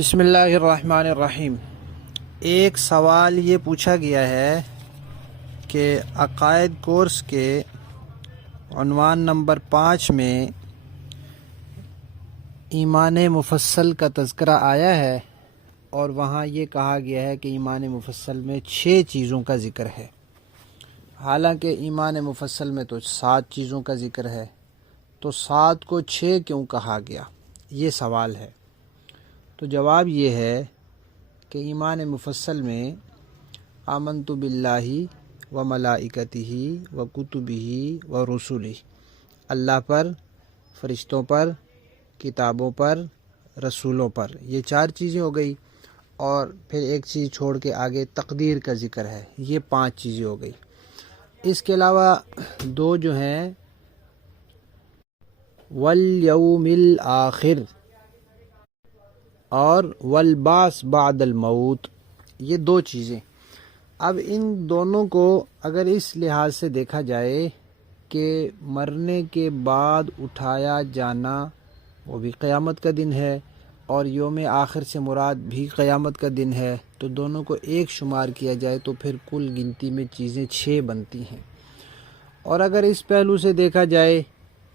بسم اللہ الرحمن الرحیم۔ ایک سوال یہ پوچھا گیا ہے کہ عقائد کورس کے عنوان نمبر 5 میں ایمان مفصل کا تذکرہ آیا ہے، اور وہاں یہ کہا گیا ہے کہ ایمان مفصل میں 6 چیزوں کا ذکر ہے، حالانکہ ایمان مفصل میں تو 7 چیزوں کا ذکر ہے، تو 7 کو 6 کیوں کہا گیا؟ یہ سوال ہے۔ تو جواب یہ ہے کہ ایمان مفصل میں آمنت باللہ و ملائکتہ و کتبہ و رسلہ، اللہ پر، فرشتوں پر، کتابوں پر، رسولوں پر، یہ 4 چیزیں ہو گئی، اور پھر ایک چیز چھوڑ کے آگے تقدیر کا ذکر ہے، یہ 5 چیزیں ہو گئی۔ اس کے علاوہ 2 جو ہیں والیوم الآخر اور والبعث بعد الموت، یہ 2 چیزیں۔ اب ان دونوں کو اگر اس لحاظ سے دیکھا جائے کہ مرنے کے بعد اٹھایا جانا وہ بھی قیامت کا دن ہے، اور یوم آخر سے مراد بھی قیامت کا دن ہے، تو دونوں کو ایک شمار کیا جائے تو پھر کل گنتی میں چیزیں 6 بنتی ہیں۔ اور اگر اس پہلو سے دیکھا جائے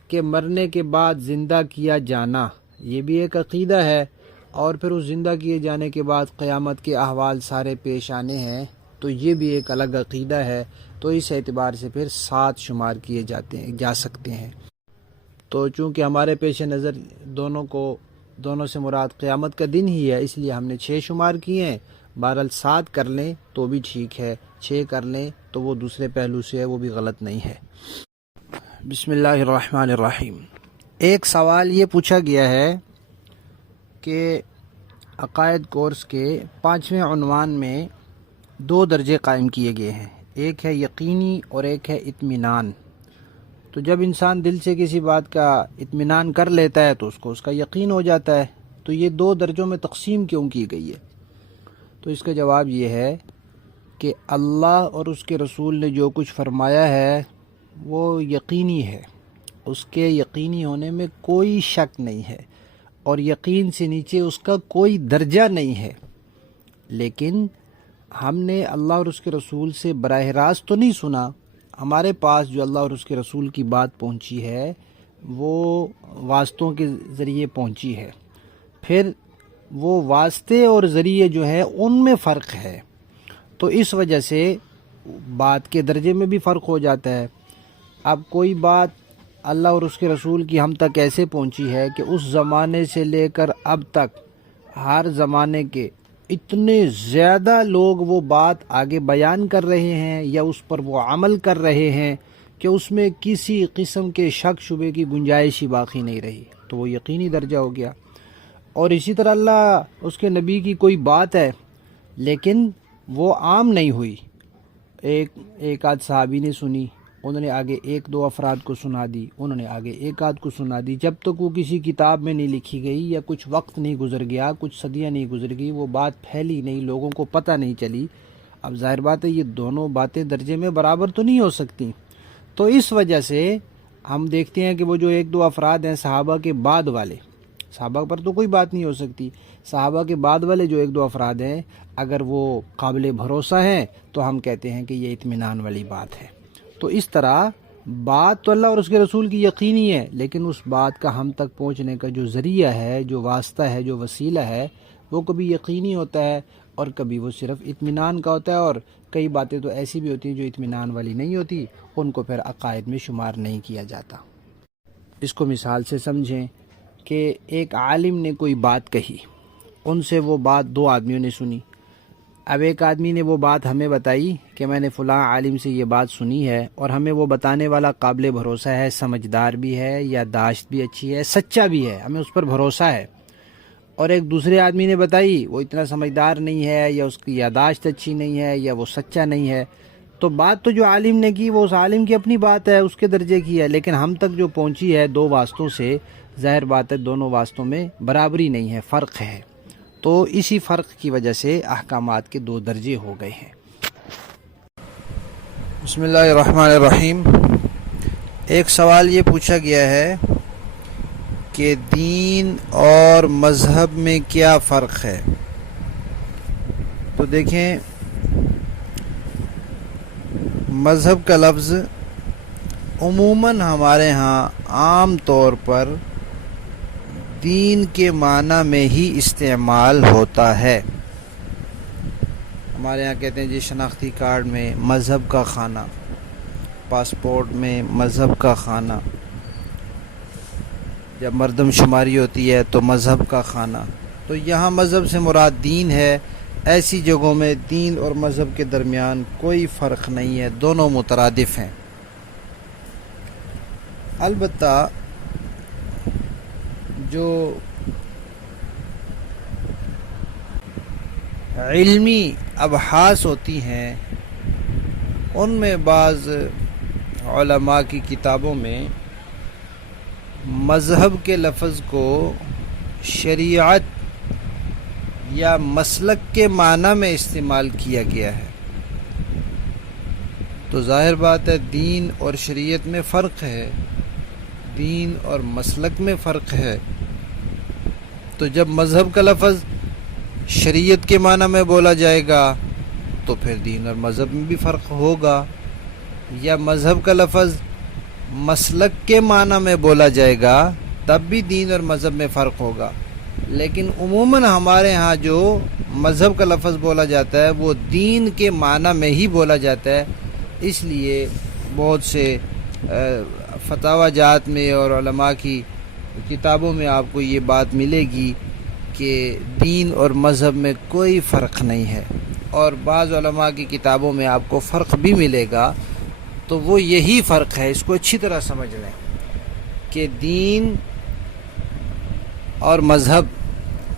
کہ مرنے کے بعد زندہ کیا جانا یہ بھی ایک عقیدہ ہے، اور پھر اس زندہ کیے جانے کے بعد قیامت کے احوال سارے پیش آنے ہیں، تو یہ بھی ایک الگ عقیدہ ہے، تو اس اعتبار سے پھر 7 شمار کیے جا سکتے ہیں۔ تو چونکہ ہمارے پیش نظر دونوں سے مراد قیامت کا دن ہی ہے، اس لیے ہم نے 6 شمار کیے ہیں۔ بہرحال 7 کر لیں تو بھی ٹھیک ہے، 6 کر لیں تو وہ دوسرے پہلو سے ہے، وہ بھی غلط نہیں ہے۔ بسم اللہ الرحمن الرحیم۔ ایک سوال یہ پوچھا گیا ہے کہ عقائد کورس کے 5ویں عنوان میں 2 درجے قائم کیے گئے ہیں، ایک ہے یقینی اور ایک ہے اطمینان۔ تو جب انسان دل سے کسی بات کا اطمینان کر لیتا ہے تو اس کو اس کا یقین ہو جاتا ہے، تو یہ 2 درجوں میں تقسیم کیوں کی گئی ہے؟ تو اس کا جواب یہ ہے کہ اللہ اور اس کے رسول نے جو کچھ فرمایا ہے وہ یقینی ہے، اس کے یقینی ہونے میں کوئی شک نہیں ہے، اور یقین سے نیچے اس کا کوئی درجہ نہیں ہے۔ لیکن ہم نے اللہ اور اس کے رسول سے براہ راست تو نہیں سنا، ہمارے پاس جو اللہ اور اس کے رسول کی بات پہنچی ہے وہ واسطوں کے ذریعے پہنچی ہے، پھر وہ واسطے اور ذریعے جو ہے ان میں فرق ہے، تو اس وجہ سے بات کے درجے میں بھی فرق ہو جاتا ہے۔ اب کوئی بات اللہ اور اس کے رسول کی ہم تک ایسے پہنچی ہے کہ اس زمانے سے لے کر اب تک ہر زمانے کے اتنے زیادہ لوگ وہ بات آگے بیان کر رہے ہیں یا اس پر وہ عمل کر رہے ہیں کہ اس میں کسی قسم کے شک شبے کی گنجائش ہی باقی نہیں رہی، تو وہ یقینی درجہ ہو گیا۔ اور اسی طرح اللہ اس کے نبی کی کوئی بات ہے لیکن وہ عام نہیں ہوئی، ایک آدھ صحابی نے سنی، انہوں نے آگے 1-2 افراد کو سنا دی، انہوں نے آگے 1 آدھ کو سنا دی، جب تک وہ کسی کتاب میں نہیں لکھی گئی یا کچھ وقت نہیں گزر گیا، کچھ صدیاں نہیں گزر گئی، وہ بات پھیلی نہیں، لوگوں کو پتہ نہیں چلی۔ اب ظاہر بات ہے یہ دونوں باتیں درجے میں برابر تو نہیں ہو سکتی، تو اس وجہ سے ہم دیکھتے ہیں کہ وہ جو 1-2 افراد ہیں صحابہ کے بعد والے، صحابہ پر تو کوئی بات نہیں ہو سکتی، صحابہ کے بعد والے جو 1-2 افراد ہیں اگر وہ قابل بھروسہ ہیں تو ہم کہتے ہیں کہ یہ اطمینان والی بات ہے۔ تو اس طرح بات تو اللہ اور اس کے رسول کی یقینی ہے، لیکن اس بات کا ہم تک پہنچنے کا جو ذریعہ ہے، جو واسطہ ہے، جو وسیلہ ہے، وہ کبھی یقینی ہوتا ہے اور کبھی وہ صرف اطمینان کا ہوتا ہے، اور کئی باتیں تو ایسی بھی ہوتی ہیں جو اطمینان والی نہیں ہوتی، ان کو پھر عقائد میں شمار نہیں کیا جاتا۔ اس کو مثال سے سمجھیں کہ ایک عالم نے کوئی بات کہی، ان سے وہ بات 2 آدمیوں نے سنی۔ اب ایک آدمی نے وہ بات ہمیں بتائی کہ میں نے فلاں عالم سے یہ بات سنی ہے، اور ہمیں وہ بتانے والا قابل بھروسہ ہے، سمجھدار بھی ہے، یادداشت بھی اچھی ہے، سچا بھی ہے، ہمیں اس پر بھروسہ ہے۔ اور ایک دوسرے آدمی نے بتائی وہ اتنا سمجھدار نہیں ہے، یا اس کی یادداشت اچھی نہیں ہے، یا وہ سچا نہیں ہے، تو بات تو جو عالم نے کی وہ اس عالم کی اپنی بات ہے، اس کے درجے کی ہے، لیکن ہم تک جو پہنچی ہے 2 واسطوں سے، ظاہر بات ہے دونوں واسطوں میں برابری نہیں ہے، فرق ہے، تو اسی فرق کی وجہ سے احکامات کے 2 درجے ہو گئے ہیں۔ بسم اللہ الرحمن الرحیم۔ ایک سوال یہ پوچھا گیا ہے کہ دین اور مذہب میں کیا فرق ہے، تو دیکھیں مذہب کا لفظ عموماً ہمارے ہاں عام طور پر دین کے معنی میں ہی استعمال ہوتا ہے۔ ہمارے یہاں کہتے ہیں جی شناختی کارڈ میں مذہب کا خانہ، پاسپورٹ میں مذہب کا خانہ، جب مردم شماری ہوتی ہے تو مذہب کا خانہ۔ تو یہاں مذہب سے مراد دین ہے۔ ایسی جگہوں میں دین اور مذہب کے درمیان کوئی فرق نہیں ہے، دونوں مترادف ہیں۔ البتہ جو علمی ابحاث ہوتی ہیں ان میں بعض علماء کی کتابوں میں مذہب کے لفظ کو شریعت یا مسلک کے معنی میں استعمال کیا گیا ہے۔ تو ظاہر بات ہے دین اور شریعت میں فرق ہے، دین اور مسلک میں فرق ہے۔ تو جب مذہب کا لفظ شریعت کے معنی میں بولا جائے گا تو پھر دین اور مذہب میں بھی فرق ہوگا، یا مذہب کا لفظ مسلک کے معنی میں بولا جائے گا تب بھی دین اور مذہب میں فرق ہوگا۔ لیکن عموماً ہمارے ہاں جو مذہب کا لفظ بولا جاتا ہے وہ دین کے معنی میں ہی بولا جاتا ہے۔ اس لیے بہت سے فتاوی جات میں اور علماء کی کتابوں میں آپ کو یہ بات ملے گی کہ دین اور مذہب میں کوئی فرق نہیں ہے، اور بعض علماء کی کتابوں میں آپ کو فرق بھی ملے گا۔ تو وہ یہی فرق ہے، اس کو اچھی طرح سمجھ لیں کہ دین اور مذہب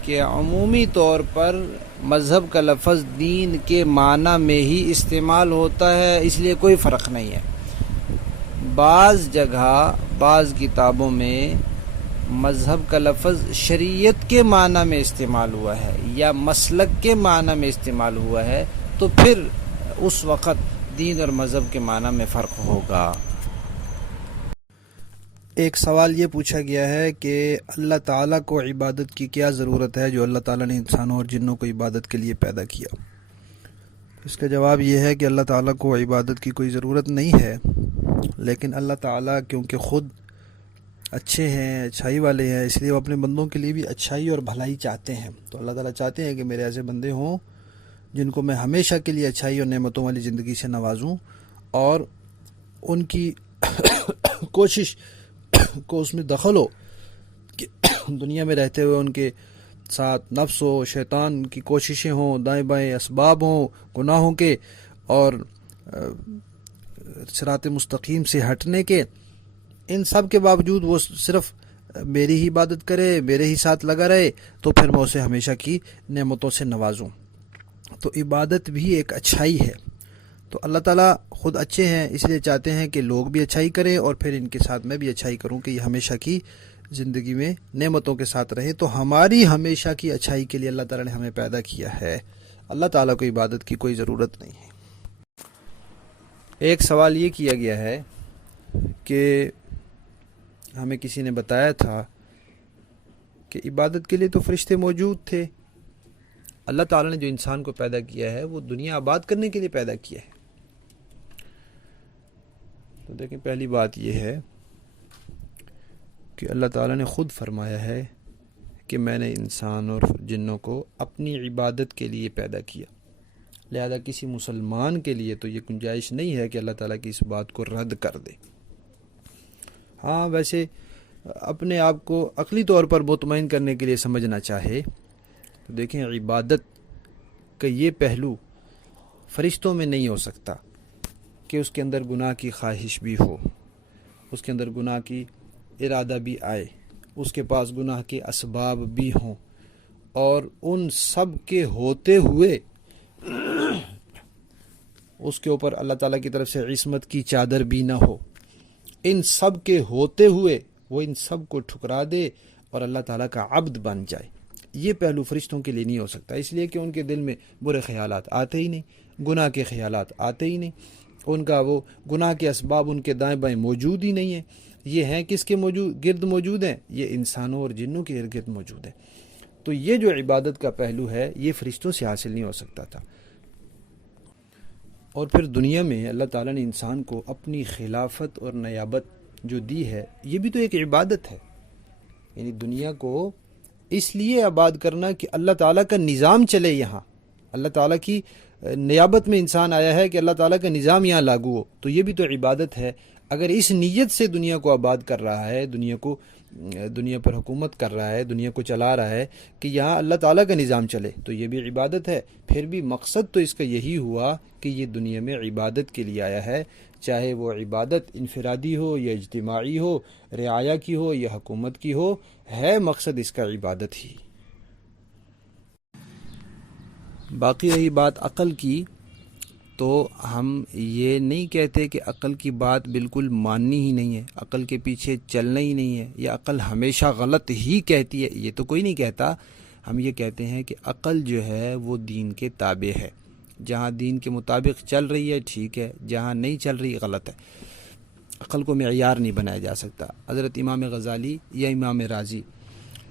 کے عمومی طور پر مذہب کا لفظ دین کے معنی میں ہی استعمال ہوتا ہے، اس لیے کوئی فرق نہیں ہے۔ بعض جگہ بعض کتابوں میں مذہب کا لفظ شریعت کے معنی میں استعمال ہوا ہے یا مسلک کے معنی میں استعمال ہوا ہے، تو پھر اس وقت دین اور مذہب کے معنی میں فرق ہوگا۔ ایک سوال یہ پوچھا گیا ہے کہ اللہ تعالیٰ کو عبادت کی کیا ضرورت ہے جو اللہ تعالیٰ نے انسانوں اور جنوں کو عبادت کے لیے پیدا کیا۔ اس کا جواب یہ ہے کہ اللہ تعالیٰ کو عبادت کی کوئی ضرورت نہیں ہے، لیکن اللہ تعالیٰ کیونکہ خود اچھے ہیں، اچھائی والے ہیں، اس لیے وہ اپنے بندوں کے لیے بھی اچھائی اور بھلائی چاہتے ہیں۔ تو اللہ تعالیٰ چاہتے ہیں کہ میرے ایسے بندے ہوں جن کو میں ہمیشہ کے لیے اچھائی اور نعمتوں والی زندگی سے نوازوں، اور ان کی کوشش کو اس میں دخل ہو کہ دنیا میں رہتے ہوئے ان کے ساتھ نفس و شیطان کی کوششیں ہوں، دائیں بائیں اسباب ہوں گناہوں کے اور صراط مستقیم سے ہٹنے کے، ان سب کے باوجود وہ صرف میری ہی عبادت کرے، میرے ہی ساتھ لگا رہے، تو پھر میں اسے ہمیشہ کی نعمتوں سے نوازوں۔ تو عبادت بھی ایک اچھائی ہے۔ تو اللہ تعالیٰ خود اچھے ہیں، اس لیے چاہتے ہیں کہ لوگ بھی اچھائی کریں اور پھر ان کے ساتھ میں بھی اچھائی کروں کہ یہ ہمیشہ کی زندگی میں نعمتوں کے ساتھ رہیں۔ تو ہماری ہمیشہ کی اچھائی کے لیے اللہ تعالیٰ نے ہمیں پیدا کیا ہے، اللہ تعالیٰ کو عبادت کی کوئی ضرورت نہیں ہے۔ ایک سوال یہ کیا گیا ہے کہ ہمیں کسی نے بتایا تھا کہ عبادت کے لیے تو فرشتے موجود تھے، اللہ تعالیٰ نے جو انسان کو پیدا کیا ہے وہ دنیا آباد کرنے کے لیے پیدا کیا ہے۔ تو دیکھیں پہلی بات یہ ہے کہ اللہ تعالیٰ نے خود فرمایا ہے کہ میں نے انسان اور جنوں کو اپنی عبادت کے لیے پیدا کیا، لہذا کسی مسلمان کے لیے تو یہ گنجائش نہیں ہے کہ اللہ تعالیٰ کی اس بات کو رد کر دے۔ ہاں ویسے اپنے آپ کو عقلی طور پر مطمئن کرنے کے لیے سمجھنا چاہے تو دیکھیں عبادت کا یہ پہلو فرشتوں میں نہیں ہو سکتا کہ اس کے اندر گناہ کی خواہش بھی ہو، اس کے اندر گناہ کی ارادہ بھی آئے، اس کے پاس گناہ کے اسباب بھی ہوں، اور ان سب کے ہوتے ہوئے اس کے اوپر اللہ تعالیٰ کی طرف سے عصمت کی چادر بھی نہ ہو۔ ان سب کے ہوتے ہوئے وہ ان سب کو ٹھکرا دے اور اللہ تعالیٰ کا عبد بن جائے، یہ پہلو فرشتوں کے لیے نہیں ہو سکتا، اس لیے کہ ان کے دل میں برے خیالات آتے ہی نہیں، گناہ کے خیالات آتے ہی نہیں، ان کا وہ گناہ کے اسباب ان کے دائیں بائیں موجود ہی نہیں ہیں. یہ ہیں کس کے گرد موجود ہیں؟ یہ انسانوں اور جنوں کے ارد گرد موجود ہیں. تو یہ جو عبادت کا پہلو ہے یہ فرشتوں سے حاصل نہیں ہو سکتا تھا. اور پھر دنیا میں اللہ تعالیٰ نے انسان کو اپنی خلافت اور نیابت جو دی ہے یہ بھی تو ایک عبادت ہے. یعنی دنیا کو اس لیے آباد کرنا کہ اللہ تعالیٰ کا نظام چلے یہاں. اللہ تعالیٰ کی نیابت میں انسان آیا ہے کہ اللہ تعالیٰ کا نظام یہاں لاگو ہو, تو یہ بھی تو عبادت ہے. اگر اس نیت سے دنیا کو آباد کر رہا ہے, دنیا پر حکومت کر رہا ہے, دنیا کو چلا رہا ہے کہ یہاں اللہ تعالیٰ کا نظام چلے, تو یہ بھی عبادت ہے. پھر بھی مقصد تو اس کا یہی ہوا کہ یہ دنیا میں عبادت کے لیے آیا ہے, چاہے وہ عبادت انفرادی ہو یا اجتماعی ہو, رعایا کی ہو یا حکومت کی ہو, ہے مقصد اس کا عبادت ہی. باقی رہی بات عقل کی, تو ہم یہ نہیں کہتے کہ عقل کی بات بالکل ماننی ہی نہیں ہے, عقل کے پیچھے چلنا ہی نہیں ہے, یا عقل ہمیشہ غلط ہی کہتی ہے, یہ تو کوئی نہیں کہتا. ہم یہ کہتے ہیں کہ عقل جو ہے وہ دین کے تابع ہے. جہاں دین کے مطابق چل رہی ہے ٹھیک ہے, جہاں نہیں چل رہی غلط ہے. عقل کو معیار نہیں بنایا جا سکتا. حضرت امام غزالی یا امام رازی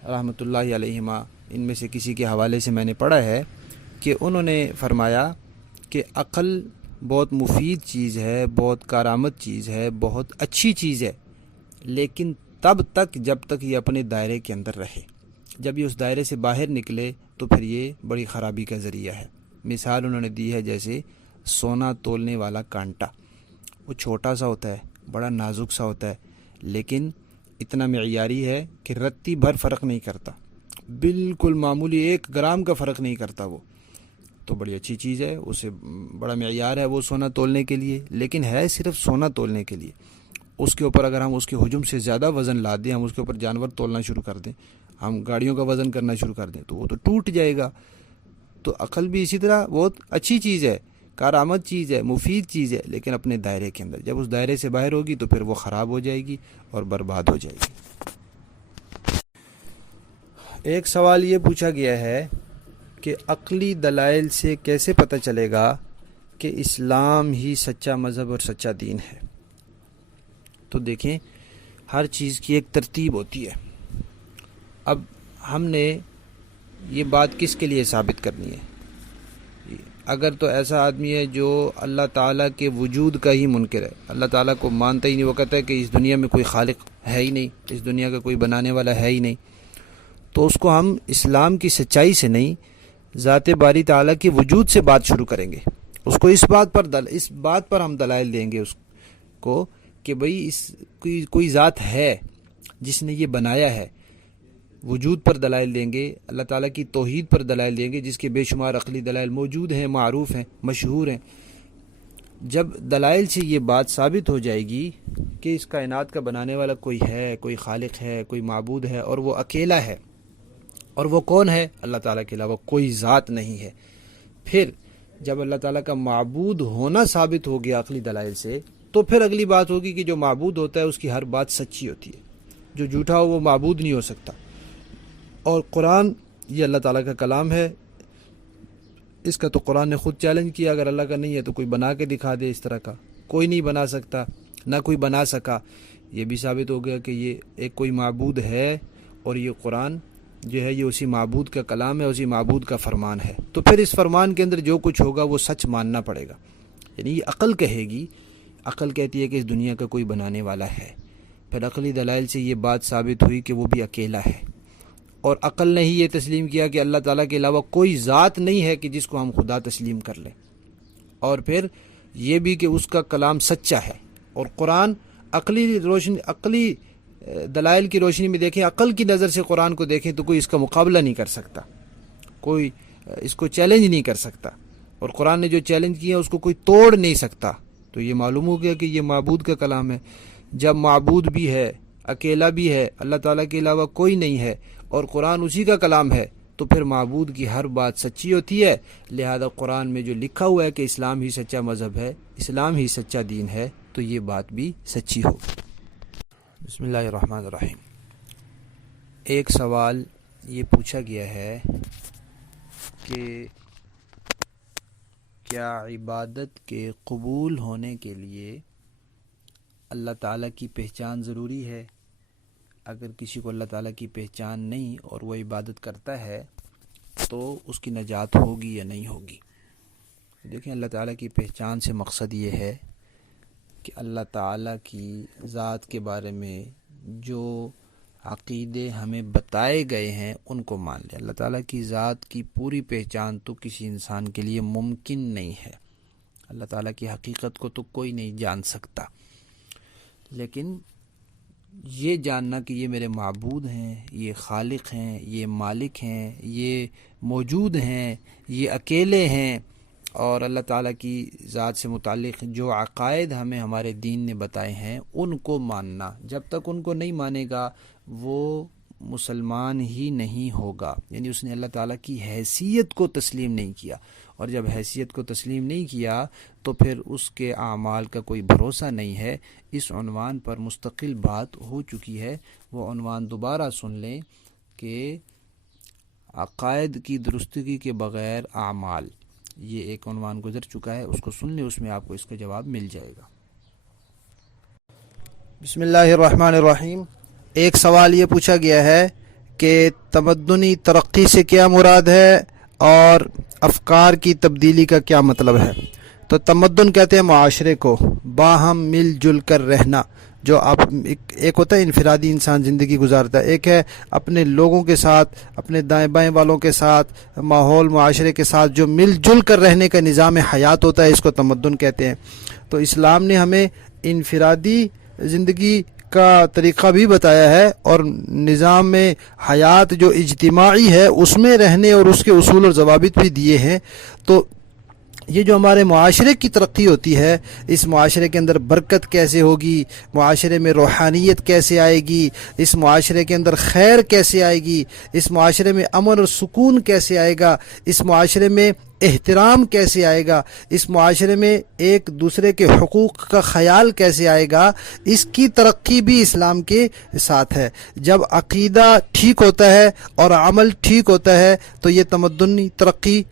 رحمۃ اللہ علیہما, ان میں سے کسی کے حوالے سے میں نے پڑھا ہے کہ انہوں نے فرمایا کہ عقل بہت مفید چیز ہے, بہت کارآمد چیز ہے, بہت اچھی چیز ہے, لیکن تب تک جب تک یہ اپنے دائرے کے اندر رہے. جب یہ اس دائرے سے باہر نکلے تو پھر یہ بڑی خرابی کا ذریعہ ہے. مثال انہوں نے دی ہے جیسے سونا تولنے والا کانٹا. وہ چھوٹا سا ہوتا ہے, بڑا نازک سا ہوتا ہے, لیکن اتنا معیاری ہے کہ رتی بھر فرق نہیں کرتا, بالکل معمولی 1 گرام کا فرق نہیں کرتا. وہ تو بڑی اچھی چیز ہے, اسے بڑا معیار ہے وہ سونا تولنے کے لیے, لیکن ہے صرف سونا تولنے کے لیے. اس کے اوپر اگر ہم اس کے حجم سے زیادہ وزن لا دیں, ہم اس کے اوپر جانور تولنا شروع کر دیں, ہم گاڑیوں کا وزن کرنا شروع کر دیں, تو وہ تو ٹوٹ جائے گا. تو عقل بھی اسی طرح بہت اچھی چیز ہے, کارآمد چیز ہے, مفید چیز ہے, لیکن اپنے دائرے کے اندر. جب اس دائرے سے باہر ہوگی تو پھر وہ خراب ہو جائے گی اور برباد ہو جائے گی. ایک سوال یہ پوچھا گیا ہے کہ عقلی دلائل سے کیسے پتہ چلے گا کہ اسلام ہی سچا مذہب اور سچا دین ہے. تو دیکھیں, ہر چیز کی ایک ترتیب ہوتی ہے. اب ہم نے یہ بات کس کے لیے ثابت کرنی ہے؟ اگر تو ایسا آدمی ہے جو اللہ تعالیٰ کے وجود کا ہی منکر ہے, اللہ تعالیٰ کو مانتا ہی نہیں, وہ کہتا ہے کہ اس دنیا میں کوئی خالق ہے ہی نہیں, اس دنیا کا کوئی بنانے والا ہے ہی نہیں, تو اس کو ہم اسلام کی سچائی سے نہیں, ذات باری تعالیٰ کے وجود سے بات شروع کریں گے. اس کو اس بات پر ہم دلائل دیں گے اس کو کہ بھئی کوئی ذات ہے جس نے یہ بنایا ہے. وجود پر دلائل دیں گے, اللہ تعالیٰ کی توحید پر دلائل دیں گے, جس کے بے شمار عقلی دلائل موجود ہیں, معروف ہیں, مشہور ہیں. جب دلائل سے یہ بات ثابت ہو جائے گی کہ اس کائنات کا بنانے والا کوئی ہے, کوئی خالق ہے, کوئی معبود ہے, اور وہ اکیلا ہے, اور وہ کون ہے؟ اللہ تعالیٰ کے علاوہ کوئی ذات نہیں ہے. پھر جب اللہ تعالیٰ کا معبود ہونا ثابت ہو گیا عقلی دلائل سے, تو پھر اگلی بات ہوگی کہ جو معبود ہوتا ہے اس کی ہر بات سچی ہوتی ہے. جو جھوٹا ہو وہ معبود نہیں ہو سکتا. اور قرآن یہ اللہ تعالیٰ کا کلام ہے, اس کا تو قرآن نے خود چیلنج کیا, اگر اللہ کا نہیں ہے تو کوئی بنا کے دکھا دے. اس طرح کا کوئی نہیں بنا سکتا, نہ کوئی بنا سکا. یہ بھی ثابت ہو گیا کہ یہ ایک کوئی معبود ہے, اور یہ قرآن جو ہے یہ اسی معبود کا کلام ہے, اسی معبود کا فرمان ہے. تو پھر اس فرمان کے اندر جو کچھ ہوگا وہ سچ ماننا پڑے گا. یعنی یہ عقل کہے گی, عقل کہتی ہے کہ اس دنیا کا کوئی بنانے والا ہے. پھر عقلی دلائل سے یہ بات ثابت ہوئی کہ وہ بھی اکیلا ہے, اور عقل نے ہی یہ تسلیم کیا کہ اللہ تعالیٰ کے علاوہ کوئی ذات نہیں ہے کہ جس کو ہم خدا تسلیم کر لیں. اور پھر یہ بھی کہ اس کا کلام سچا ہے. اور قرآن عقلی دلائل کی روشنی میں دیکھیں, عقل کی نظر سے قرآن کو دیکھیں تو کوئی اس کا مقابلہ نہیں کر سکتا, کوئی اس کو چیلنج نہیں کر سکتا. اور قرآن نے جو چیلنج کیا اس کو کوئی توڑ نہیں سکتا. تو یہ معلوم ہو گیا کہ یہ معبود کا کلام ہے. جب معبود بھی ہے, اکیلا بھی ہے, اللہ تعالیٰ کے علاوہ کوئی نہیں ہے, اور قرآن اسی کا کلام ہے, تو پھر معبود کی ہر بات سچی ہوتی ہے. لہذا قرآن میں جو لکھا ہوا ہے کہ اسلام ہی سچا مذہب ہے, اسلام ہی سچا دین ہے, تو یہ بات بھی سچی ہوگی. بسم اللہ الرحمن الرحیم. ایک سوال یہ پوچھا گیا ہے کہ کیا عبادت کے قبول ہونے کے لیے اللہ تعالیٰ کی پہچان ضروری ہے؟ اگر کسی کو اللہ تعالیٰ کی پہچان نہیں اور وہ عبادت کرتا ہے تو اس کی نجات ہوگی یا نہیں ہوگی؟ دیکھیں، اللہ تعالیٰ کی پہچان سے مقصد یہ ہے کہ اللہ تعالیٰ کی ذات کے بارے میں جو عقیدے ہمیں بتائے گئے ہیں ان کو مان لیں۔ اللہ تعالیٰ کی ذات کی پوری پہچان تو کسی انسان کے لیے ممکن نہیں ہے۔ اللہ تعالیٰ کی حقیقت کو تو کوئی نہیں جان سکتا، لیکن یہ جاننا کہ یہ میرے معبود ہیں، یہ خالق ہیں، یہ مالک ہیں، یہ موجود ہیں، یہ اکیلے ہیں، اور اللہ تعالیٰ کی ذات سے متعلق جو عقائد ہمیں ہمارے دین نے بتائے ہیں ان کو ماننا۔ جب تک ان کو نہیں مانے گا وہ مسلمان ہی نہیں ہوگا، یعنی اس نے اللہ تعالیٰ کی حیثیت کو تسلیم نہیں کیا، اور جب حیثیت کو تسلیم نہیں کیا تو پھر اس کے اعمال کا کوئی بھروسہ نہیں ہے۔ اس عنوان پر مستقل بات ہو چکی ہے، وہ عنوان دوبارہ سن لیں کہ عقائد کی درستگی کے بغیر اعمال، یہ ایک عنوان گزر چکا ہے، اس کو سن لیں، اس میں آپ کو اس کا جواب مل جائے گا۔ بسم اللہ الرحمن الرحیم۔ ایک سوال یہ پوچھا گیا ہے کہ تمدنی ترقی سے کیا مراد ہے اور افکار کی تبدیلی کا کیا مطلب ہے؟ تو تمدن کہتے ہیں معاشرے کو باہم مل جل کر رہنا، جو آپ ایک ہوتا ہے انفرادی انسان زندگی گزارتا ہے، ایک ہے اپنے لوگوں کے ساتھ، اپنے دائیں بائیں والوں کے ساتھ، ماحول معاشرے کے ساتھ جو مل جل کر رہنے کا نظام حیات ہوتا ہے، اس کو تمدن کہتے ہیں۔ تو اسلام نے ہمیں انفرادی زندگی کا طریقہ بھی بتایا ہے اور نظام میں حیات جو اجتماعی ہے اس میں رہنے اور اس کے اصول اور ضوابط بھی دیے ہیں۔ تو یہ جو ہمارے معاشرے کی ترقی ہوتی ہے، اس معاشرے کے اندر برکت کیسے ہوگی، معاشرے میں روحانیت کیسے آئے گی، اس معاشرے کے اندر خیر کیسے آئے گی، اس معاشرے میں امن اور سکون کیسے آئے گا، اس معاشرے میں احترام کیسے آئے گا، اس معاشرے میں ایک دوسرے کے حقوق کا خیال کیسے آئے گا، اس کی ترقی بھی اسلام کے ساتھ ہے۔ جب عقیدہ ٹھیک ہوتا ہے اور عمل ٹھیک ہوتا ہے تو یہ تمدنی ترقی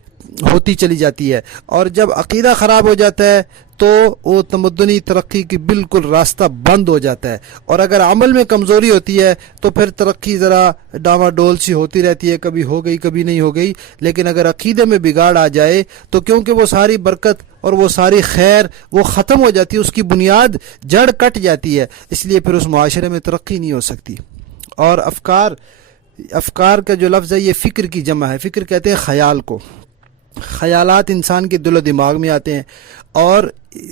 ہوتی چلی جاتی ہے، اور جب عقیدہ خراب ہو جاتا ہے تو وہ تمدنی ترقی کی بالکل راستہ بند ہو جاتا ہے، اور اگر عمل میں کمزوری ہوتی ہے تو پھر ترقی ذرا ڈاما ڈول سی ہوتی رہتی ہے، کبھی ہو گئی کبھی نہیں ہو گئی۔ لیکن اگر عقیدے میں بگاڑ آ جائے تو کیونکہ وہ ساری برکت اور وہ ساری خیر وہ ختم ہو جاتی ہے، اس کی بنیاد جڑ کٹ جاتی ہے، اس لیے پھر اس معاشرے میں ترقی نہیں ہو سکتی۔ اور افکار کا جو لفظ ہے یہ فکر کی جمع ہے، فکر کہتے ہیں خیال کو۔ خیالات انسان کے دل و دماغ میں آتے ہیں، اور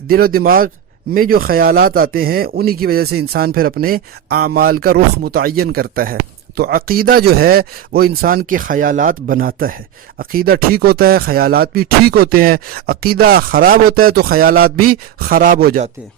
دل و دماغ میں جو خیالات آتے ہیں انہی کی وجہ سے انسان پھر اپنے اعمال کا رخ متعین کرتا ہے۔ تو عقیدہ جو ہے وہ انسان کے خیالات بناتا ہے، عقیدہ ٹھیک ہوتا ہے خیالات بھی ٹھیک ہوتے ہیں، عقیدہ خراب ہوتا ہے تو خیالات بھی خراب ہو جاتے ہیں۔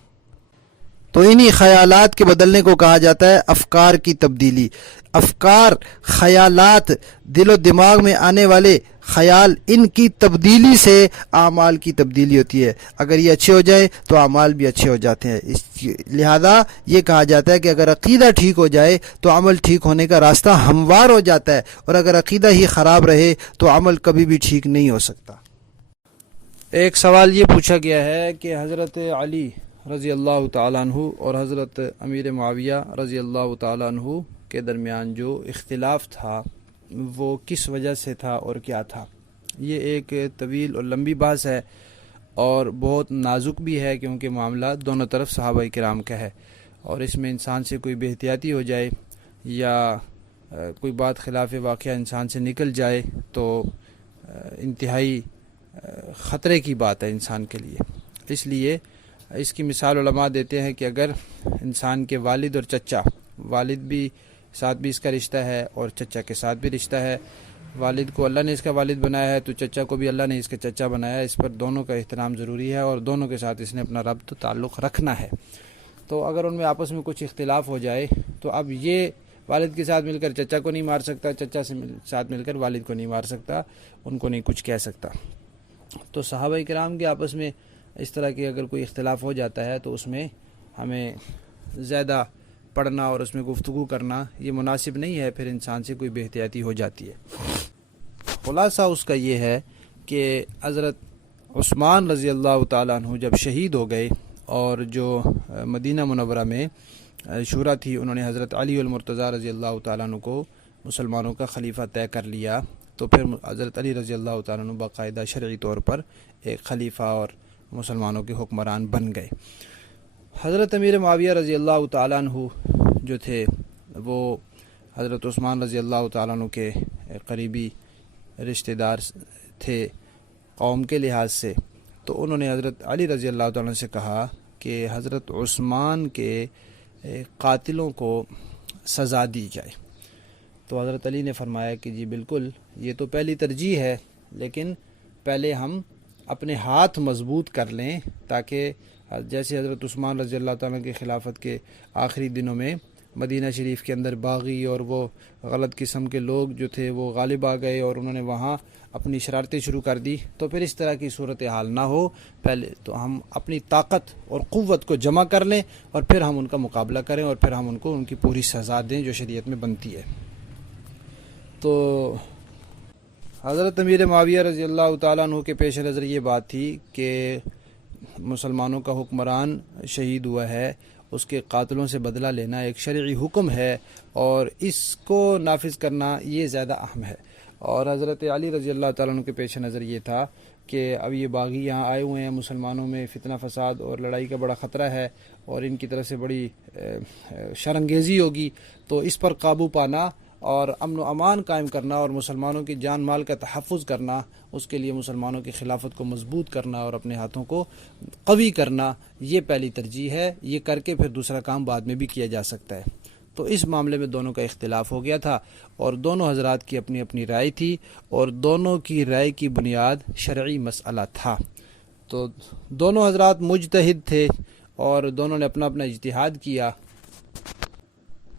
تو انہی خیالات کے بدلنے کو کہا جاتا ہے افکار کی تبدیلی۔ افکار، خیالات، دل و دماغ میں آنے والے خیال، ان کی تبدیلی سے اعمال کی تبدیلی ہوتی ہے۔ اگر یہ اچھے ہو جائے تو اعمال بھی اچھے ہو جاتے ہیں۔ لہذا یہ کہا جاتا ہے کہ اگر عقیدہ ٹھیک ہو جائے تو عمل ٹھیک ہونے کا راستہ ہموار ہو جاتا ہے، اور اگر عقیدہ ہی خراب رہے تو عمل کبھی بھی ٹھیک نہیں ہو سکتا۔ ایک سوال یہ پوچھا گیا ہے کہ حضرت علی رضی اللہ تعالیٰ عنہ اور حضرت امیر معاویہ رضی اللہ تعالیٰ عنہ کے درمیان جو اختلاف تھا وہ کس وجہ سے تھا اور کیا تھا؟ یہ ایک طویل اور لمبی بحث ہے اور بہت نازک بھی ہے، کیونکہ معاملہ دونوں طرف صحابہ کرام کا ہے، اور اس میں انسان سے کوئی بے احتیاطی ہو جائے یا کوئی بات خلاف واقعہ انسان سے نکل جائے تو انتہائی خطرے کی بات ہے انسان کے لیے۔ اس لیے اس کی مثال علماء دیتے ہیں کہ اگر انسان کے والد اور چچا، والد بھی ساتھ بھی اس کا رشتہ ہے اور چچا کے ساتھ بھی رشتہ ہے، والد کو اللہ نے اس کا والد بنایا ہے تو چچا کو بھی اللہ نے اس کا چچا بنایا ہے، اس پر دونوں کا احترام ضروری ہے اور دونوں کے ساتھ اس نے اپنا ربط تعلق رکھنا ہے۔ تو اگر ان میں آپس میں کچھ اختلاف ہو جائے تو اب یہ والد کے ساتھ مل کر چچا کو نہیں مار سکتا، چچا سے ساتھ مل کر والد کو نہیں مار سکتا، ان کو نہیں کچھ کہہ سکتا۔ تو صحابہ کرام کے آپس میں اس طرح کے اگر کوئی اختلاف ہو جاتا ہے تو اس میں ہمیں زیادہ پڑھنا اور اس میں گفتگو کرنا یہ مناسب نہیں ہے، پھر انسان سے کوئی بے احتیاطی ہو جاتی ہے۔ خلاصہ اس کا یہ ہے کہ حضرت عثمان رضی اللہ تعالیٰ عنہ جب شہید ہو گئے اور جو مدینہ منورہ میں شورا تھی انہوں نے حضرت علی المرتضیٰ رضی اللہ تعالیٰ عنہ کو مسلمانوں کا خلیفہ طے کر لیا، تو پھر حضرت علی رضی اللہ تعالیٰ عنہ باقاعدہ شرعی طور پر ایک خلیفہ اور مسلمانوں کے حکمران بن گئے۔ حضرت امیر معاویہ رضی اللہ تعالیٰ عنہ جو تھے وہ حضرت عثمان رضی اللہ تعالیٰ عنہ کے قریبی رشتہ دار تھے قوم کے لحاظ سے، تو انہوں نے حضرت علی رضی اللہ تعالیٰ عنہ سے کہا کہ حضرت عثمان کے قاتلوں کو سزا دی جائے۔ تو حضرت علی نے فرمایا کہ جی بالکل، یہ تو پہلی ترجیح ہے، لیکن پہلے ہم اپنے ہاتھ مضبوط کر لیں، تاکہ جیسے حضرت عثمان رضی اللہ تعالیٰ کی خلافت کے آخری دنوں میں مدینہ شریف کے اندر باغی اور وہ غلط قسم کے لوگ جو تھے وہ غالب آ گئے اور انہوں نے وہاں اپنی شرارتیں شروع کر دی، تو پھر اس طرح کی صورتحال نہ ہو، پہلے تو ہم اپنی طاقت اور قوت کو جمع کر لیں اور پھر ہم ان کا مقابلہ کریں اور پھر ہم ان کو ان کی پوری سزا دیں جو شریعت میں بنتی ہے۔ تو حضرت امیر معاویہ رضی اللہ تعالیٰ عنہ کے پیش نظر یہ بات تھی کہ مسلمانوں کا حکمران شہید ہوا ہے، اس کے قاتلوں سے بدلہ لینا ایک شرعی حکم ہے اور اس کو نافذ کرنا یہ زیادہ اہم ہے۔ اور حضرت علی رضی اللہ تعالیٰ عنہ کے پیش نظر یہ تھا کہ اب یہ باغی یہاں آئے ہوئے ہیں، مسلمانوں میں فتنہ فساد اور لڑائی کا بڑا خطرہ ہے اور ان کی طرف سے بڑی شرانگیزی ہوگی، تو اس پر قابو پانا اور امن و امان قائم کرنا اور مسلمانوں کی جان مال کا تحفظ کرنا، اس کے لیے مسلمانوں کی خلافت کو مضبوط کرنا اور اپنے ہاتھوں کو قوی کرنا، یہ پہلی ترجیح ہے۔ یہ کر کے پھر دوسرا کام بعد میں بھی کیا جا سکتا ہے۔ تو اس معاملے میں دونوں کا اختلاف ہو گیا تھا اور دونوں حضرات کی اپنی اپنی رائے تھی اور دونوں کی رائے کی بنیاد شرعی مسئلہ تھا۔ تو دونوں حضرات مجتہد تھے اور دونوں نے اپنا اپنا اجتہاد کیا،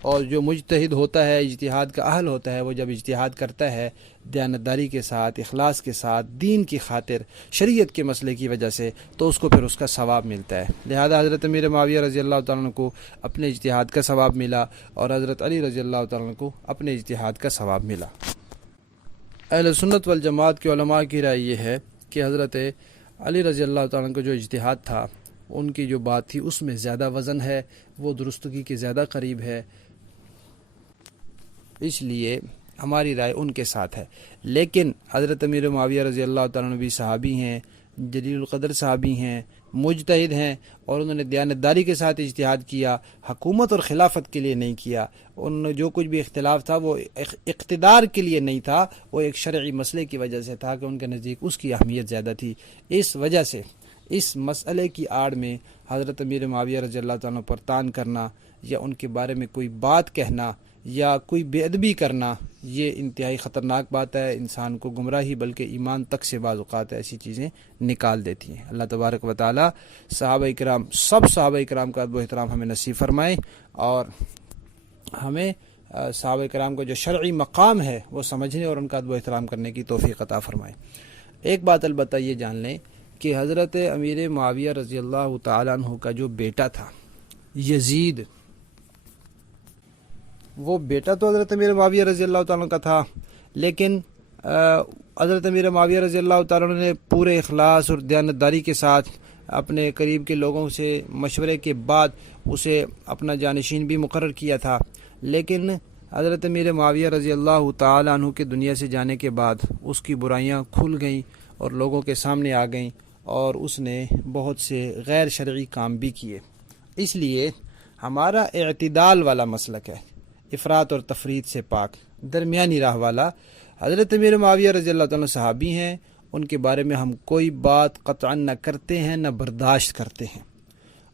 اور جو مجتہد ہوتا ہے، اجتہاد کا اہل ہوتا ہے، وہ جب اجتہاد کرتا ہے دیانتداری کے ساتھ، اخلاص کے ساتھ، دین کی خاطر، شریعت کے مسئلے کی وجہ سے، تو اس کو پھر اس کا ثواب ملتا ہے۔ لہذا حضرت امیر معاویہ رضی اللہ تعالیٰ عنہ کو اپنے اجتہاد کا ثواب ملا اور حضرت علی رضی اللہ تعالیٰ عنہ کو اپنے اجتہاد کا ثواب ملا۔ اہل سنت والجماعت کے علماء کی رائے یہ ہے کہ حضرت علی رضی اللہ تعالیٰ عنہ کا جو اجتہاد تھا، ان کی جو بات تھی اس میں زیادہ وزن ہے، وہ درستگی کے زیادہ قریب ہے، اس لیے ہماری رائے ان کے ساتھ ہے۔ لیکن حضرت امیر معاویہ رضی اللہ تعالیٰ عنہ بھی صحابی ہیں، جلیل القدر صحابی ہیں، مجتہد ہیں، اور انہوں نے دیانتداری کے ساتھ اجتہاد کیا، حکومت اور خلافت کے لیے نہیں کیا۔ ان جو کچھ بھی اختلاف تھا وہ اقتدار کے لیے نہیں تھا، وہ ایک شرعی مسئلے کی وجہ سے تھا کہ ان کے نزدیک اس کی اہمیت زیادہ تھی۔ اس وجہ سے اس مسئلے کی آڑ میں حضرت امیر معاویہ رضی اللہ تعالیٰ عنہ پر تان کرنا یا ان کے بارے میں کوئی بات کہنا یا کوئی بے ادبی کرنا، یہ انتہائی خطرناک بات ہے، انسان کو گمراہی بلکہ ایمان تک سے بعض اوقات ایسی چیزیں نکال دیتی ہیں۔ اللہ تبارک و تعالی صحابہ کرام، سب صحابہ کرام کا ادب و احترام ہمیں نصیب فرمائے اور ہمیں صحابہ کرام کا جو شرعی مقام ہے وہ سمجھنے اور ان کا ادب و احترام کرنے کی توفیق عطا فرمائے۔ ایک بات البتہ یہ جان لیں کہ حضرت امیر معاویہ رضی اللہ تعالیٰ عنہ کا جو بیٹا تھا یزید، وہ بیٹا تو حضرت امیر معاویہ رضی اللہ تعالیٰ عنہ کا تھا، لیکن حضرت امیر معاویہ رضی اللہ تعالیٰ عنہ نے پورے اخلاص اور دیانتداری کے ساتھ اپنے قریب کے لوگوں سے مشورے کے بعد اسے اپنا جانشین بھی مقرر کیا تھا۔ لیکن حضرت امیر معاویہ رضی اللہ تعالیٰ عنہ کے دنیا سے جانے کے بعد اس کی برائیاں کھل گئیں اور لوگوں کے سامنے آ گئیں اور اس نے بہت سے غیر شرعی کام بھی کیے۔ اس لیے ہمارا اعتدال والا مسلک ہے، افراط اور تفریط سے پاک، درمیانی راہ والا۔ حضرت امیر معاویہ رضی اللہ تعالیٰ صحابی ہیں، ان کے بارے میں ہم کوئی بات قطعاً نہ کرتے ہیں نہ برداشت کرتے ہیں،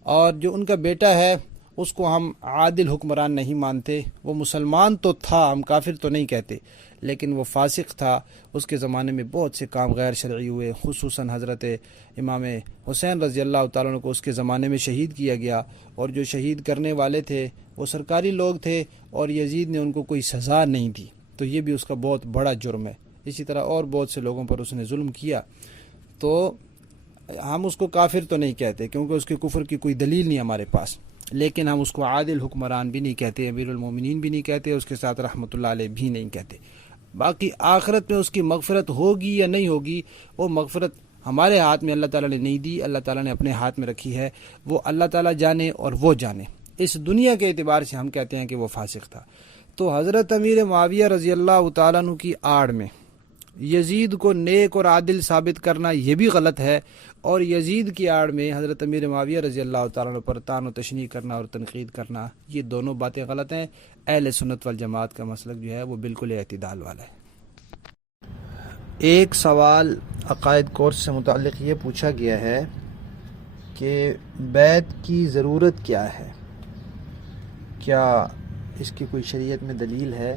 اور جو ان کا بیٹا ہے اس کو ہم عادل حکمران نہیں مانتے۔ وہ مسلمان تو تھا، ہم کافر تو نہیں کہتے، لیکن وہ فاسق تھا۔ اس کے زمانے میں بہت سے کام غیر شرعی ہوئے، خصوصاً حضرت امام حسین رضی اللہ تعالیٰ عنہ کو اس کے زمانے میں شہید کیا گیا، اور جو شہید کرنے والے تھے وہ سرکاری لوگ تھے اور یزید نے ان کو کوئی سزا نہیں دی، تو یہ بھی اس کا بہت بڑا جرم ہے۔ اسی طرح اور بہت سے لوگوں پر اس نے ظلم کیا، تو ہم اس کو کافر تو نہیں کہتے کیونکہ اس کے کفر کی کوئی دلیل نہیں ہمارے پاس، لیکن ہم اس کو عادل حکمران بھی نہیں کہتے، امیر المومنین بھی نہیں کہتے، اس کے ساتھ رحمۃ اللہ علیہ بھی نہیں کہتے۔ باقی آخرت میں اس کی مغفرت ہوگی یا نہیں ہوگی، وہ مغفرت ہمارے ہاتھ میں اللہ تعالیٰ نے نہیں دی، اللہ تعالیٰ نے اپنے ہاتھ میں رکھی ہے، وہ اللہ تعالیٰ جانے اور وہ جانے۔ اس دنیا کے اعتبار سے ہم کہتے ہیں کہ وہ فاسق تھا۔ تو حضرت امیر معاویہ رضی اللہ تعالیٰ عنہ کی آڑ میں یزید کو نیک اور عادل ثابت کرنا یہ بھی غلط ہے، اور یزید کی آڑ میں حضرت امیر معاویہ رضی اللہ تعالیٰ عنہ پر طعن و تشنیع کرنا اور تنقید کرنا، یہ دونوں باتیں غلط ہیں۔ اہل سنت والجماعت کا مسلک جو ہے وہ بالکل اعتدال والا ہے۔ ایک سوال عقائد کورس سے متعلق یہ پوچھا گیا ہے کہ بیعت کی ضرورت کیا ہے، کیا اس کی کوئی شریعت میں دلیل ہے؟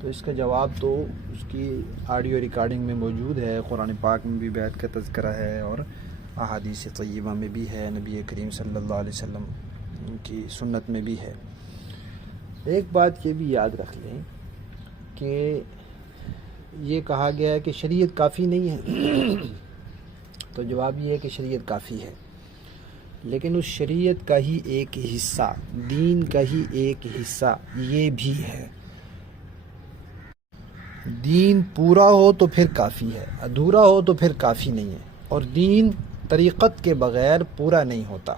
تو اس کا جواب تو اس کی آڈیو ریکارڈنگ میں موجود ہے، قرآن پاک میں بھی بیعت کا تذکرہ ہے اور احادیث طیبہ میں بھی ہے، نبی کریم صلی اللہ علیہ وسلم کی سنت میں بھی ہے۔ ایک بات یہ بھی یاد رکھ لیں کہ یہ کہا گیا ہے کہ شریعت کافی نہیں ہے، تو جواب یہ ہے کہ شریعت کافی ہے، لیکن اس شریعت کا ہی ایک حصہ، دین کا ہی ایک حصہ یہ بھی ہے۔ دین پورا ہو تو پھر کافی ہے، ادھورا ہو تو پھر کافی نہیں ہے، اور دین طریقت کے بغیر پورا نہیں ہوتا۔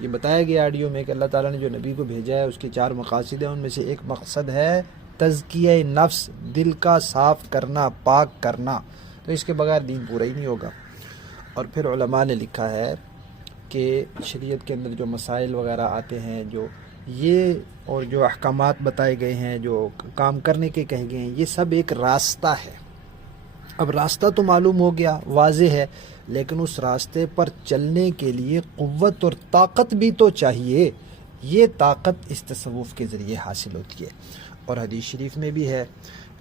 یہ بتایا گیا آڈیو میں کہ اللہ تعالیٰ نے جو نبی کو بھیجا ہے اس کے 4 مقاصد ہیں، ان میں سے ایک مقصد ہے تزکیہ نفس، دل کا صاف کرنا، پاک کرنا، تو اس کے بغیر دین پورا ہی نہیں ہوگا۔ اور پھر علماء نے لکھا ہے کہ شریعت کے اندر جو مسائل وغیرہ آتے ہیں، جو یہ اور جو احکامات بتائے گئے ہیں، جو کام کرنے کے کہے گئے ہیں، یہ سب ایک راستہ ہے۔ اب راستہ تو معلوم ہو گیا، واضح ہے، لیکن اس راستے پر چلنے کے لیے قوت اور طاقت بھی تو چاہیے۔ یہ طاقت اس تصوف کے ذریعے حاصل ہوتی ہے، اور حدیث شریف میں بھی ہے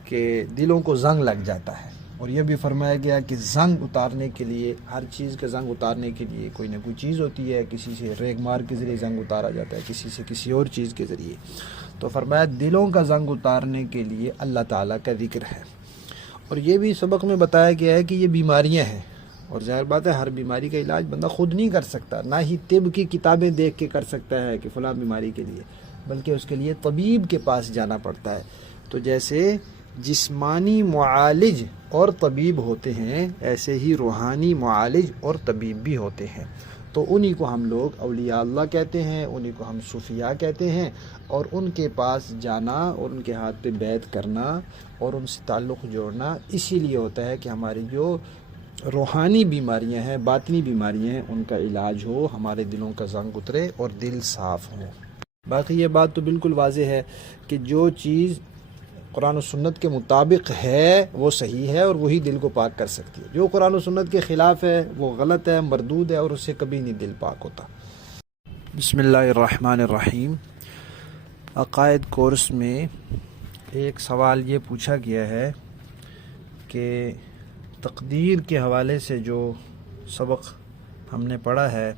کہ دلوں کو زنگ لگ جاتا ہے، اور یہ بھی فرمایا گیا کہ زنگ اتارنے کے لیے، ہر چیز کا زنگ اتارنے کے لیے کوئی نہ کوئی چیز ہوتی ہے، کسی سے ریگ مار کے ذریعے زنگ اتارا جاتا ہے، کسی سے کسی اور چیز کے ذریعے۔ تو فرمایا دلوں کا زنگ اتارنے کے لیے اللہ تعالیٰ کا ذکر ہے۔ اور یہ بھی سبق میں بتایا گیا ہے کہ یہ بیماریاں ہیں، اور ظاہر بات ہے ہر بیماری کا علاج بندہ خود نہیں کر سکتا، نہ ہی طب کی کتابیں دیکھ کے کر سکتا ہے کہ فلاں بیماری کے لیے، بلکہ اس کے لیے طبیب کے پاس جانا پڑتا ہے۔ تو جیسے جسمانی معالج اور طبیب ہوتے ہیں، ایسے ہی روحانی معالج اور طبیب بھی ہوتے ہیں۔ تو انہی کو ہم لوگ اولیاء اللہ کہتے ہیں، انہی کو ہم صوفیاء کہتے ہیں، اور ان کے پاس جانا اور ان کے ہاتھ پہ بیعت کرنا اور ان سے تعلق جوڑنا اسی لیے ہوتا ہے کہ ہماری جو روحانی بیماریاں ہیں، باطنی بیماریاں ہیں، ان کا علاج ہو، ہمارے دلوں کا زنگ اترے اور دل صاف ہو۔ باقی یہ بات تو بالکل واضح ہے کہ جو چیز قرآن و سنت کے مطابق ہے وہ صحیح ہے اور وہی دل کو پاک کر سکتی ہے، جو قرآن و سنت کے خلاف ہے وہ غلط ہے، مردود ہے، اور اس سے کبھی نہیں دل پاک ہوتا۔ بسم اللہ الرحمن الرحیم۔ عقائد کورس میں ایک سوال یہ پوچھا گیا ہے کہ تقدیر کے حوالے سے جو سبق ہم نے پڑھا ہے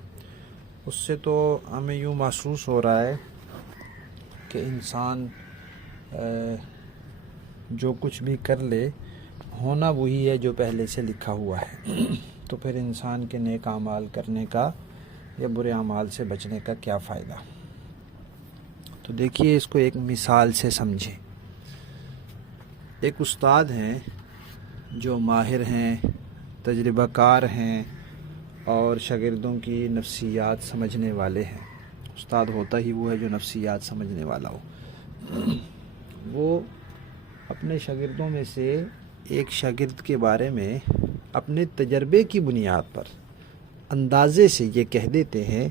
اس سے تو ہمیں یوں محسوس ہو رہا ہے کہ انسان جو کچھ بھی کر لے ہونا وہی ہے جو پہلے سے لکھا ہوا ہے، تو پھر انسان کے نیک اعمال کرنے کا یا برے اعمال سے بچنے کا کیا فائدہ؟ تو دیکھیے اس کو ایک مثال سے سمجھیں۔ ایک استاد ہیں جو ماہر ہیں، تجربہ کار ہیں اور شاگردوں کی نفسیات سمجھنے والے ہیں۔ استاد ہوتا ہی وہ ہے جو نفسیات سمجھنے والا ہو۔ وہ اپنے شاگردوں میں سے ایک شاگرد کے بارے میں اپنے تجربے کی بنیاد پر اندازے سے یہ کہہ دیتے ہیں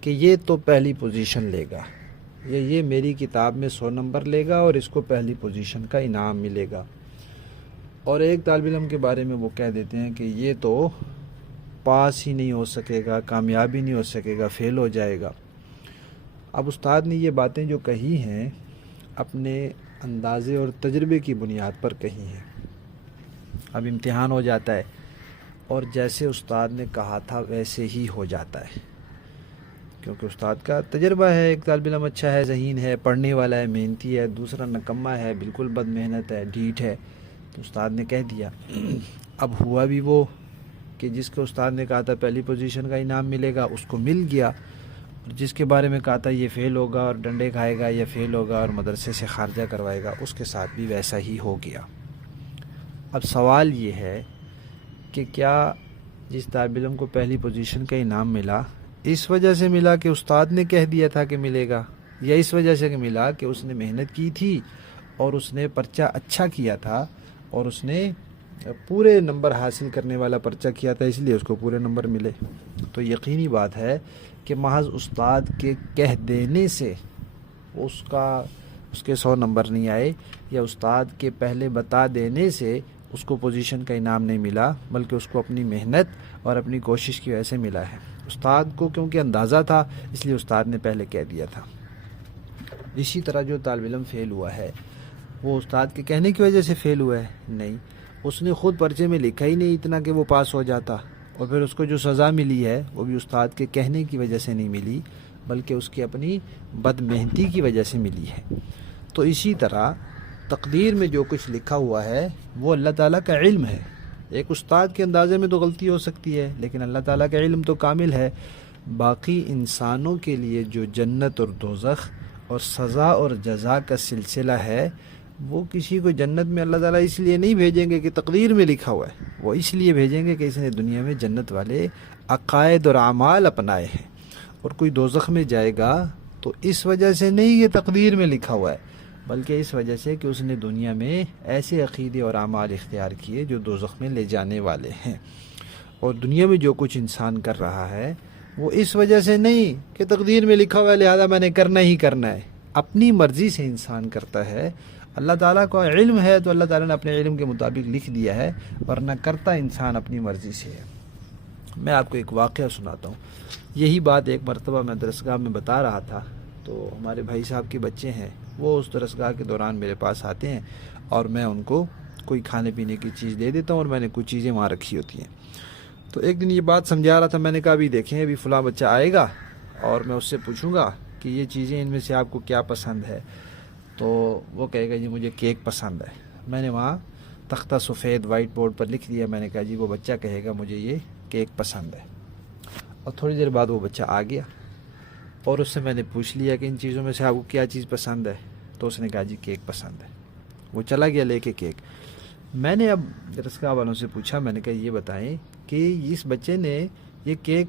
کہ یہ تو پہلی پوزیشن لے گا، یہ میری کتاب میں 100 نمبر لے گا اور اس کو پہلی پوزیشن کا انعام ملے گا۔ اور ایک طالب علم کے بارے میں وہ کہہ دیتے ہیں کہ یہ تو پاس ہی نہیں ہو سکے گا، کامیاب ہی نہیں ہو سکے گا، فیل ہو جائے گا۔ اب استاد نے یہ باتیں جو کہی ہیں اپنے اندازے اور تجربے کی بنیاد پر کہی ہیں۔ اب امتحان ہو جاتا ہے اور جیسے استاد نے کہا تھا ویسے ہی ہو جاتا ہے، کیونکہ استاد کا تجربہ ہے۔ ایک طالب علم اچھا ہے، ذہین ہے، پڑھنے والا ہے، محنتی ہے، دوسرا نکما ہے، بالکل بد محنت ہے، ڈھیٹ ہے، تو استاد نے کہہ دیا۔ اب ہوا بھی وہ کہ جس کو استاد نے کہا تھا پہلی پوزیشن کا انعام ملے گا اس کو مل گیا، اور جس کے بارے میں کہا تھا یہ فیل ہوگا اور ڈنڈے کھائے گا، یہ فیل ہوگا اور مدرسے سے خارجہ کروائے گا، اس کے ساتھ بھی ویسا ہی ہو گیا۔ اب سوال یہ ہے کہ کیا جس طالب علم کو پہلی پوزیشن کا انعام ملا اس وجہ سے ملا کہ استاد نے کہہ دیا تھا کہ ملے گا، یا اس وجہ سے کہ ملا کہ اس نے محنت کی تھی اور اس نے پرچہ اچھا کیا تھا اور اس نے پورے نمبر حاصل کرنے والا پرچہ کیا تھا، اس لیے اس کو پورے نمبر ملے؟ تو یقینی بات ہے کہ محض استاد کے کہہ دینے سے اس کے 100 نمبر نہیں آئے، یا استاد کے پہلے بتا دینے سے اس کو پوزیشن کا انعام نہیں ملا، بلکہ اس کو اپنی محنت اور اپنی کوشش کی وجہ سے ملا ہے۔ استاد کو کیونکہ اندازہ تھا اس لیے استاد نے پہلے کہہ دیا تھا۔ اسی طرح جو طالب علم فیل ہوا ہے وہ استاد کے کہنے کی وجہ سے فیل ہوا ہے؟ نہیں، اس نے خود پرچے میں لکھا ہی نہیں اتنا کہ وہ پاس ہو جاتا، اور پھر اس کو جو سزا ملی ہے وہ بھی استاد کے کہنے کی وجہ سے نہیں ملی، بلکہ اس کی اپنی بد محنتی کی وجہ سے ملی ہے۔ تو اسی طرح تقدیر میں جو کچھ لکھا ہوا ہے وہ اللہ تعالیٰ کا علم ہے۔ ایک استاد کے اندازے میں تو غلطی ہو سکتی ہے، لیکن اللہ تعالیٰ کا علم تو کامل ہے۔ باقی انسانوں کے لیے جو جنت اور دوزخ اور سزا اور جزا کا سلسلہ ہے، وہ کسی کو جنت میں اللہ تعالیٰ اس لیے نہیں بھیجیں گے کہ تقدیر میں لکھا ہوا ہے، وہ اس لیے بھیجیں گے کہ اس نے دنیا میں جنت والے عقائد اور اعمال اپنائے ہیں۔ اور کوئی دوزخ میں جائے گا تو اس وجہ سے نہیں یہ تقدیر میں لکھا ہوا ہے، بلکہ اس وجہ سے کہ اس نے دنیا میں ایسے عقیدے اور اعمال اختیار کیے جو دوزخ میں لے جانے والے ہیں۔ اور دنیا میں جو کچھ انسان کر رہا ہے وہ اس وجہ سے نہیں کہ تقدیر میں لکھا ہوا ہے لہذا میں نے کرنا ہی کرنا ہے، اپنی مرضی سے انسان کرتا ہے۔ اللہ تعالیٰ کا علم ہے تو اللہ تعالیٰ نے اپنے علم کے مطابق لکھ دیا ہے، ورنہ کرتا انسان اپنی مرضی سے ہے۔ میں آپ کو ایک واقعہ سناتا ہوں۔ یہی بات ایک مرتبہ میں درسگاہ میں بتا رہا تھا، تو ہمارے بھائی صاحب کے بچے ہیں، وہ اس درسگاہ کے دوران میرے پاس آتے ہیں اور میں ان کو کوئی کھانے پینے کی چیز دے دیتا ہوں، اور میں نے کچھ چیزیں وہاں رکھی ہوتی ہیں۔ تو ایک دن یہ بات سمجھا رہا تھا، میں نے کہا ابھی دیکھیں ابھی فلاں بچہ آئے گا اور میں اس سے پوچھوں گا کہ یہ چیزیں ان میں سے آپ کو کیا پسند ہے، تو وہ کہے گا جی مجھے کیک پسند ہے۔ میں نے وہاں تختہ سفید وائٹ بورڈ پر لکھ دیا، میں نے کہا جی وہ بچہ کہے گا مجھے یہ کیک پسند ہے۔ اور تھوڑی دیر بعد وہ بچہ آ گیا اور اس سے میں نے پوچھ لیا کہ ان چیزوں میں سے آپ کو کیا چیز پسند ہے، تو اس نے کہا جی کیک پسند ہے۔ وہ چلا گیا لے کے کیک۔ میں نے اب درسگاہ والوں سے پوچھا، میں نے کہا یہ بتائیں کہ اس بچے نے یہ کیک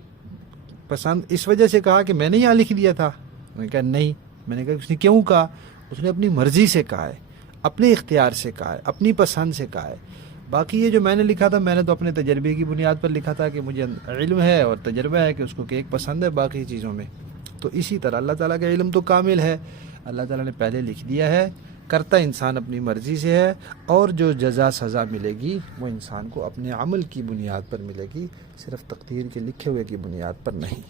پسند اس وجہ سے کہا کہ میں نے یہاں لکھ دیا تھا؟ میں نے کہا نہیں۔ میں نے کہا اس نے کیوں کہا؟ اس نے اپنی مرضی سے کہا ہے، اپنے اختیار سے کہا ہے، اپنی پسند سے کہا ہے۔ باقی یہ جو میں نے لکھا تھا میں نے تو اپنے تجربے کی بنیاد پر لکھا تھا کہ مجھے علم ہے اور تجربہ ہے کہ اس کو کیک پسند ہے باقی چیزوں میں۔ تو اسی طرح اللہ تعالیٰ کا علم تو کامل ہے، اللہ تعالیٰ نے پہلے لکھ دیا ہے، کرتا انسان اپنی مرضی سے ہے، اور جو جزا سزا ملے گی وہ انسان کو اپنے عمل کی بنیاد پر ملے گی، صرف تقدیر کے لکھے ہوئے کی بنیاد پر نہیں۔